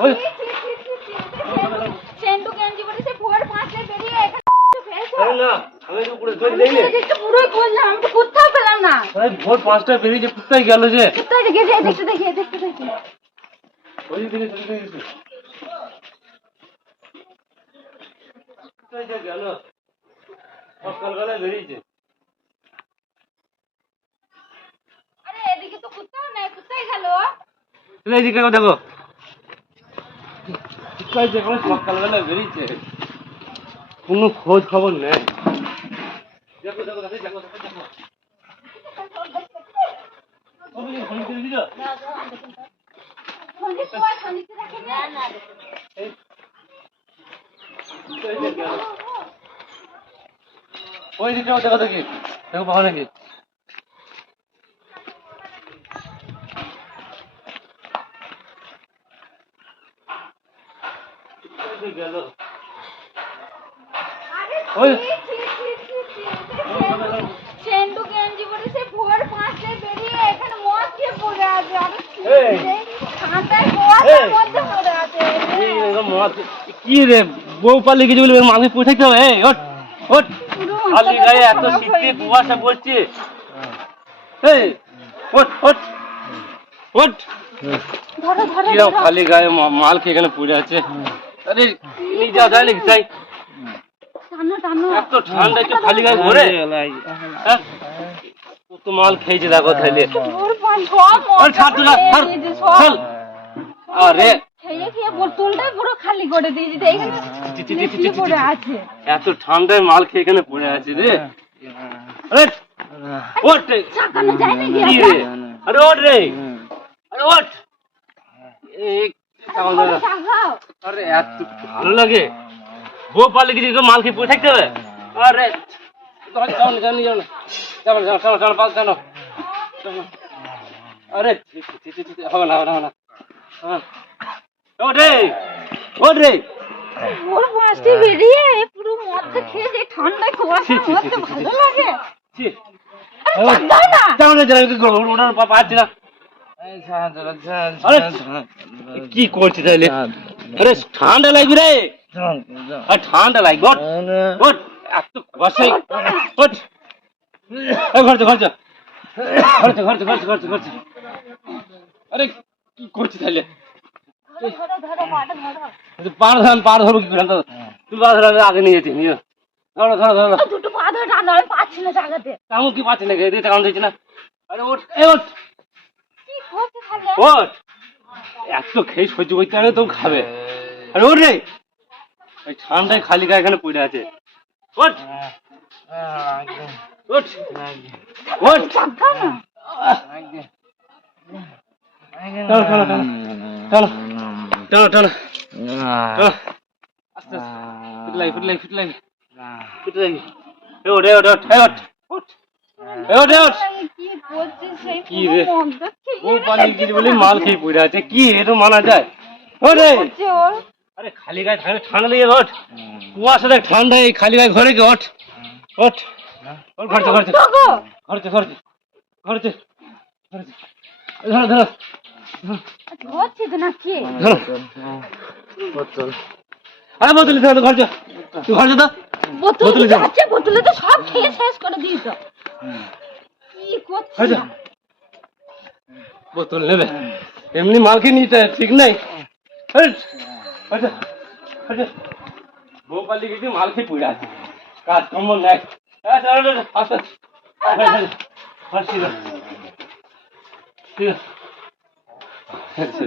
ওই সেন্টু গেঞ্জি পরে সে ভোর 5টায় বেরিয়ে এখানে ফেলছো না আমি তো পুরো ধরে দেখলে একটু পুরোই খুঁজলাম আমি তো কোথাও পেলাম না ভাই ভোর 5টায় বেরিয়ে যে কোথায় গেল যে কোথায় গেছে দেখতে দেখি ওই দিকে চলে গেছে কোথায় যে গেল সকালবেলায় বেরিয়েছে আরে এদিকে তো কোথাও নাই কোথায় গেল তুমি এদিকে দেখো কোথায় যে গেল সকালবেলায় বেরিয়েছে কোনো খোঁজ খবর নেই দেখো দেখো দেখো দেখো দেখো ওই ফোন করে দিও ফোনে কই ফোনে রাখে না না এই কোথায় যে গেল ওই দিকে দেখো দেখি দেখো পাওয়া নাকি গেল ওই সেন্টু গেঞ্জি পরে সে ভোর 5টায় বেরিয়ে এখানে মদ খেয়ে পড়ে আছে আর ঠান্ডায় কুয়াশার মধ্যে পড়ে আছে কি রে বউ পালিয়ে গেছে বলে মাঝে পড়ে থাকতে হবে এই ওঠ ওঠ খালি গায়ে এত শীতে কুয়াশা পড়ছে এই ওঠ ওঠ ওঠ ধরো ধরো কিরকম খালি গায়ে মাল খেয়ে এখানে পড়ে আছে আরে নিয়ে যাওয়া যায় নাকি তাই টানো টানো এত ঠান্ডা একটু খালি গায়ে ঘোরে হ্যাঁ কত মাল খেয়েছে দেখো তাইলে ভোর 5 সব মদ ছাড় তো না ছাড় চল আরে খেয়ে খেয়ে বোতলটাই পুরো খালি করে দিয়েছি এখানে লিচি পড়ে আছে এত ঠান্ডায় মাল খেয়ে এখানে পড়ে আছে রে আরে ওঠ চাকানো যায় নাকি কি রে আরে ওঠ রে আরে ওঠ এই চাকানো যায় না। চাকাও আরে এত ভালো লাগে বউ পালিয়ে গেছে মাল খেয়ে পড়ে থাকতে হবে আরে আরে হবে না হবে না ওঠ রে ওঠ রে ভোর 5টায় বেরিয়ে পুরো মদটা খেয়ে যে ঠান্ডায় কুয়াশার মধ্যে ভালো লাগে কি করছি তাহলে আরে ঠান্ডা লাগবে রে ঠান্ডা লাগবে এত কুয়াশাই আরে কি করছি তাহলে পাড় ধরবো কি করে তুই পাড় ধরে আগে নিয়ে যেতে নিয়ে ধরো ধরো ধরো দুটো পা ধরে টানো আমি পাচ্ছি না জায়গাতে তেমন কি পাচ্ছি না এদিকে টাকানো দিচ্ছি না আরে ওঠ এ ওঠ কি করছে খালি ওঠ এত খেয়ে সহ্য করতে পারে তো খাবে আরে ওঠ রে ওই ঠান্ডায় খালি গায়ে এখানে পড়ে আছে ওঠ ওঠ ওঠ চাকা না চলো চলো চলো চলো চলো চলো আস্তে আস্তে ফুটলাই ওঠ ওঠ ওঠ ওঠ ওঠ ওঠ ওঠ কি করছে সেই কি রে মদটা ও পালিয়ে গেছে বলে মাল খেয়ে পড়ে আছে কি এটা মানা যায় ওরে ওর আরে খালি গায়ে ঠান্ডা লেগে ওঠ কুয়াশা দেখ ঠান্ডা এই খালি গায়ে ঘরে কি ওঠ ওঠ ওর ঘরতে ঘরতে ঘরতে ঘরতে ঘরতে ধরো ধরো হচ্ছে তো নাকি ধরো আরে বোতলে ধরো ঘরতে তুই ঘরতে তো বোতলে যাচ্ছে বোতলে তো সব খেয়ে শেষ করে দিয়েছ কি করছিস বোতল নেবে এমনি মাল খেয়ে নিতে ঠিক নাই বউ পালিয়ে গেছে মাল খেয়ে পড়ে আছে কাজ কম নাই আস্তে আস্তে